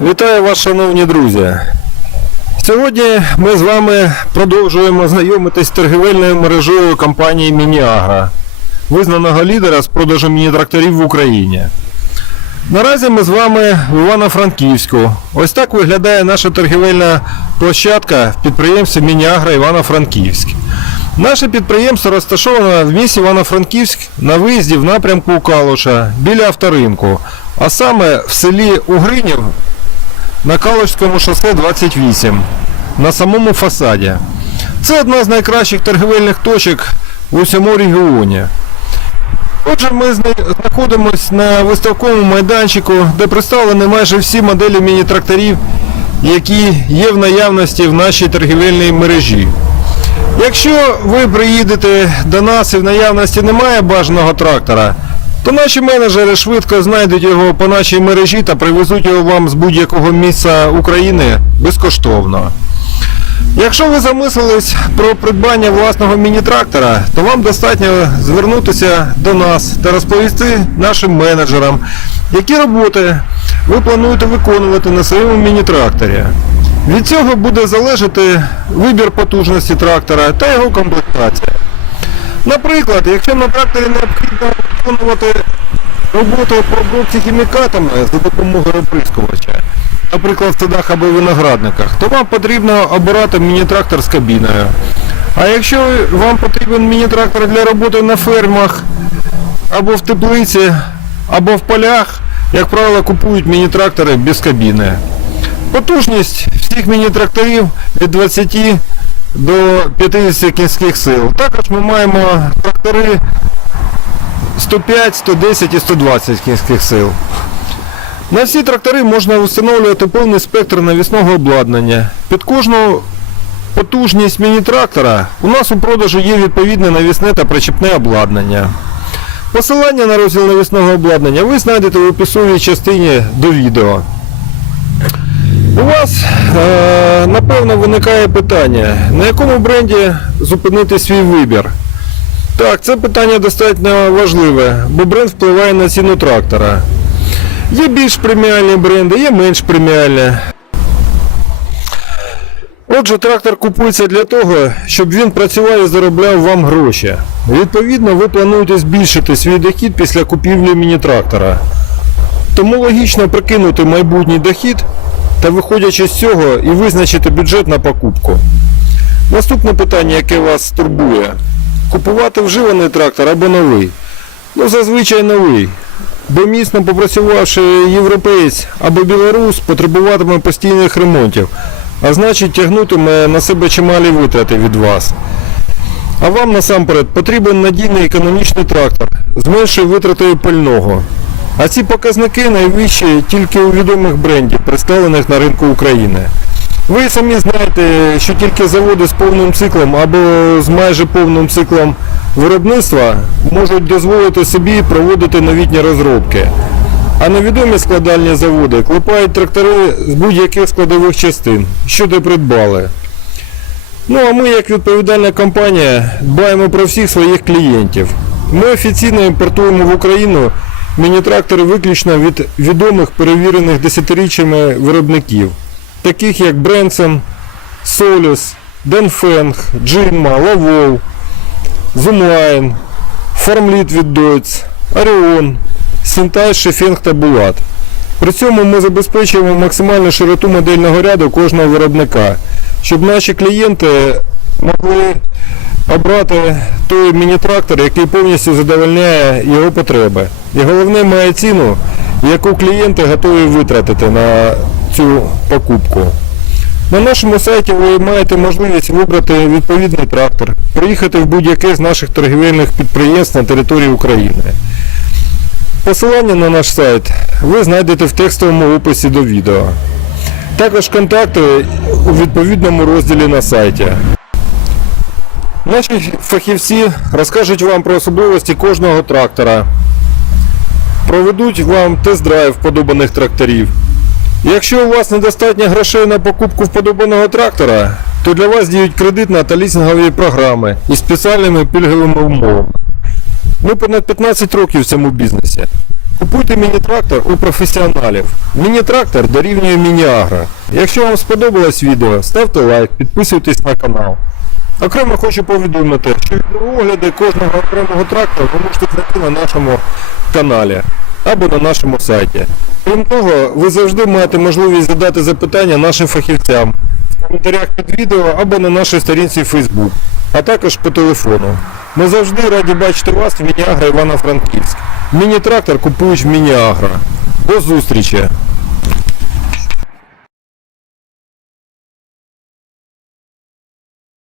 Вітаю вас, шановні друзі. Сьогодні ми з вами продовжуємо знайомитись з торгівельною мережею компанії Мініагра, визнаного лідера з продажу міні-тракторів в Україні. Наразі ми з вами в Івано-Франківську. Ось так виглядає наша торгівельна площадка в підприємстві Мініагра Івано-Франківськ. Наше підприємство розташоване в місті Івано-Франківськ на виїзді в напрямку Калуша біля авторинку, а саме в селі Угринів на Калужському шосе 28 на самому фасаді. Це одна з найкращих торгівельних точок в усьому регіоні. Отже, ми знаходимося на виставковому майданчику, де представлені майже всі моделі міні-тракторів, які є в наявності в нашій торгівельній мережі. Якщо ви приїдете до нас і в наявності немає бажаного трактора, то наші менеджери швидко знайдуть його по нашій мережі та привезуть його вам з будь-якого місця України безкоштовно. Якщо ви замислились про придбання власного міні-трактора, то вам достатньо звернутися до нас та розповісти нашим менеджерам, які роботи ви плануєте виконувати на своєму міні-тракторі. Від цього буде залежати вибір потужності трактора та його комплектація. Наприклад, якщо на тракторі необхідно виконувати роботу по обробці хімікатами за допомогою оприскувача, наприклад, в садах або виноградниках, то вам потрібно обирати міні-трактор з кабіною. А якщо вам потрібен міні-трактор для роботи на фермах, або в теплиці, або в полях, як правило, купують міні-трактори без кабіни. Потужність всіх міні-тракторів від 20 до 50 кінських сил. Також ми маємо трактори 105, 110 і 120 кінських сил. На всі трактори можна встановлювати повний спектр навісного обладнання. Під кожну потужність міні-трактора у нас у продажу є відповідне навісне та причепне обладнання. Посилання на розділ навісного обладнання ви знайдете в описовій частині до відео. У вас е, напевно виникає питання, на якому бренді зупинити свій вибір. Так, це питання достатньо важливе, бо бренд впливає на ціну трактора. Є більш преміальні бренди, є менш преміальні. Отже, трактор купується для того, щоб він працював і заробляв вам гроші. Відповідно, ви плануєте збільшити свій дохід після купівлі міні-трактора. Тому логічно прикинути майбутній дохід та виходячи з цього і визначити бюджет на покупку. Наступне питання, яке вас турбує. Купувати вживаний трактор або новий? Ну, зазвичай новий. Бо міцно попрацювавши європеєць або білорус потребуватиме постійних ремонтів, а значить тягнутиме на себе чималі витрати від вас. А вам насамперед потрібен надійний економічний трактор з меншою витратою пального. А ці показники найвищі тільки у відомих брендів, представлених на ринку України. Ви самі знаєте, що тільки заводи з повним циклом або з майже повним циклом виробництва можуть дозволити собі проводити новітні розробки. А невідомі складальні заводи клепають трактори з будь-яких складових частин, що де придбали. Ну а ми, як відповідальна компанія, дбаємо про всіх своїх клієнтів. Ми офіційно імпортуємо в Україну міні-трактори виключно від відомих перевірених десятиріччями виробників, таких як Бренсон, Соліс, Денфенг, Джинма, Лавол, Зумлайн, Формліт від Deutz, Оріон, Сінтай, Шефінг та Булат. При цьому ми забезпечуємо максимальну широту модельного ряду кожного виробника, щоб наші клієнти могли обрати той міні-трактор, який повністю задовольняє його потреби. І головне має ціну, яку клієнти готові витратити на цю покупку. На нашому сайті ви маєте можливість вибрати відповідний трактор, приїхати в будь-яке з наших торгівельних підприємств на території України. Посилання на наш сайт ви знайдете в текстовому описі до відео. Також контакти у відповідному розділі на сайті. Наші фахівці розкажуть вам про особливості кожного трактора, проведуть вам тест-драйв вподобаних тракторів. Якщо у вас недостатньо грошей на покупку вподобаного трактора, то для вас діють кредитна та лізингові програми із спеціальними пільговими умовами. Ми понад 15 років в цьому бізнесі. Купуйте міні-трактор у професіоналів. Міні-трактор дорівнює міні-агро. Якщо вам сподобалось відео, ставте лайк, підписуйтесь на канал. Окремо хочу повідомити, що огляди кожного окремого трактора ви можете знайти на нашому каналі або на нашому сайті. Крім того, ви завжди маєте можливість задати запитання нашим фахівцям в коментарях під відео або на нашій сторінці Facebook, а також по телефону. Ми завжди раді бачити вас в Мініагра Івано-Франківськ. Міні-трактор купують в Мініагра. До зустрічі!